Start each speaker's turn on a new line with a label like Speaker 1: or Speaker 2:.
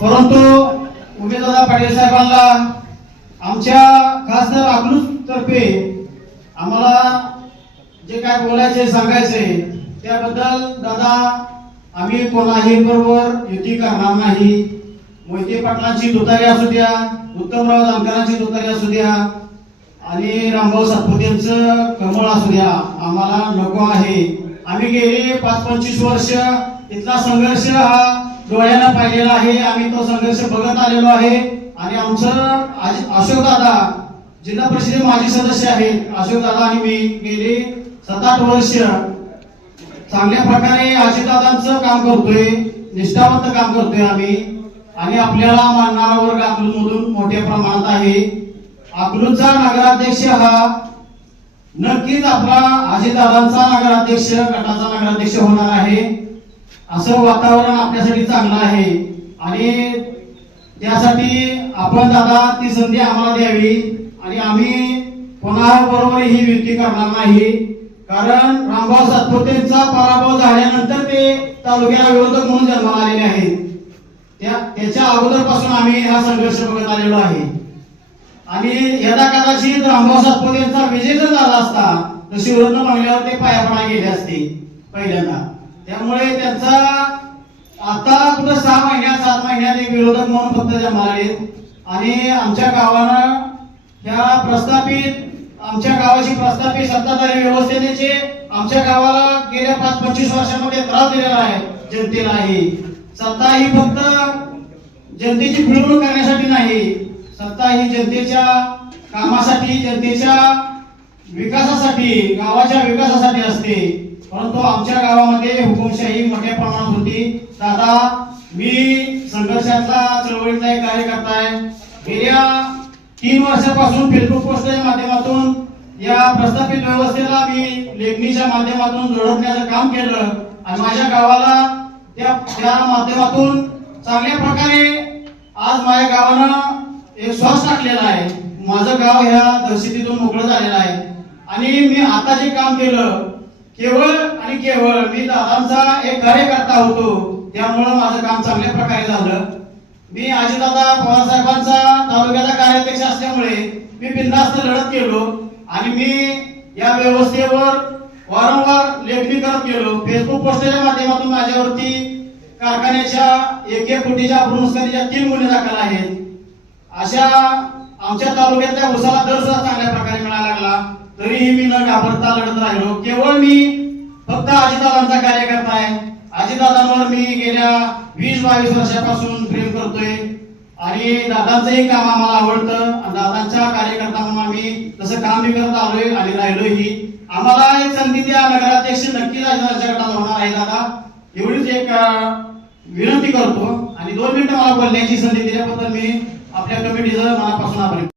Speaker 1: परंतु उमेदवार पाटील साहेबांना आमच्या खासदार अकलूज तर्फे आम्हाला जे काय बोलायचे सांगायचे त्याबद्दल दादा आम्ही कोणाही बरोबर युती करणार नाही. मोहिते पाटलांची दुतारी असू द्या उत्तमराव जानकरांची दुतारी असू द्या आणि रामभाऊ सातपुतेंचं कमळ असू द्या आम्हाला नको आहे. आम्ही गेले पाच पंचवीस वर्ष इथला संघर्ष हा डोळ्याला पाहिलेला आहे. आम्ही तो संघर्ष बघत आलेलो आहे. आणि आमचं अशोक दादा जिल्हा परिषदे माजी सदस्य आहेत. अशोक दादा आणि मी गेले सात आठ वर्ष. चांगल्या प्रकारे अजितदादांचं काम करतोय. निष्ठावंत काम करतोय आम्ही. आणि आपल्याला मानणारा वर्ग अकलूजमधून मोठ्या प्रमाणात आहे. अकलूजचा नगराध्यक्ष हा नक्कीच आपला अजितदादांचा नगराध्यक्ष गटाचा नगराध्यक्ष होणार आहे. असं वातावरण आपल्यासाठी चांगलं आहे. आणि त्यासाठी आपण दादा ती संधी आम्हाला द्यावी. आणि आम्ही कोणाबरोबर बरोबर ही युती करणार नाही. कारण रामभाऊ सातपुतेंचा पराभव झाल्यानंतर ते तालुक्याला विरोधक म्हणून जन्माला आलेले आहेत. त्या त्याच्या अगोदरपासून आम्ही हा संघर्ष बघत आलेलो आहे. आणि यदा कदाचित रामभाऊ सातपुतेंचा विजय जर झाला असता तर शिवरत्न मागल्यावर ते पायापणा गेले असते पहिल्यांदा. त्यामुळे त्यांचा आता कुठं सहा महिन्यात सात महिन्यात एक विरोधक म्हणून फक्त जन्माला आले आणि आमच्या गावानं ह्या प्रस्थापित आमच्या गावाची प्रस्थापित सत्ताधारी व्यवस्थेने आमच्या गावाला गेल्या पाच पंचवीस वर्षामध्ये त्रास दिलेला आहे जनतेलाही सत्ता ही फक्त जनतेची पिळवणूक करण्यासाठी नाही. सत्ता ही जनतेच्या कामासाठी जनतेच्या विकासासाठी गावाच्या विकासासाठी असते. परंतु आमच्या गावामध्ये हुकुमशाही मोठ्या प्रमाणात होती. दादा मी संघर्षातला चळवळीतला एक कार्यकर्ता आहे. गेल्या तीन वर्षापासून फेसबुक पोस्टच्या माध्यमातून या प्रस्थापित व्यवस्थेला मी लेखणीच्या माध्यमातून जोडवण्याचं काम केलं आणि माझ्या गावाला त्या त्या माध्यमातून चांगल्या प्रकारे आज माझ्या गावानं एक श्वास टाकलेला आहे. माझं गाव ह्या दहशतीतून मोकळं झालेलं आहे. आणि मी आता जे काम केलं केवळ आणि केवळ मी दादांचा एक कार्यकर्ता होतो त्यामुळं माझं काम चांगल्या प्रकारे झालं. मी अजितदादा पवार साहेबांचा तालुक्याचा कार्याध्यक्ष असल्यामुळे मी बिंदास्त लढत गेलो आणि मी या व्यवस्थेवर वारंवार लेखणी करत गेलो. फेसबुक पोस्टच्या माध्यमातून माझ्यावरती कारखान्याच्या एक एक कोटीच्या भ्रूणस्करीच्या तीन गुन्हे दाखल आहेत. अशा आमच्या तालुक्यातल्या उसाला दर सुद्धा चांगल्या प्रकारे मिळायला लागला. तरीही मी न घाबरता लढत राहिलो. केवळ मी फक्त अजितदादांचा कार्यकर्ता आहे. अजितदादांवर मी गेल्या वीस बावीस वर्षापासून प्रेम करतोय. आणि दादांचंही काम आम्हाला आवडतं. आणि दादांच्या कार्यकर्ता म्हणून आम्ही तसं काम मी करत आलोय आणि राहिलोही. आम्हाला एक संधी त्या नगराध्यक्ष नक्कीच अजितदादांच्या गटात होणार आहे दादा. एवढीच एक विनंती करतो. आणि दोन मिनिटं मला बोलण्याची संधी दिल्याबद्दल मी आपल्या कमिटीचं मनापासून आभारी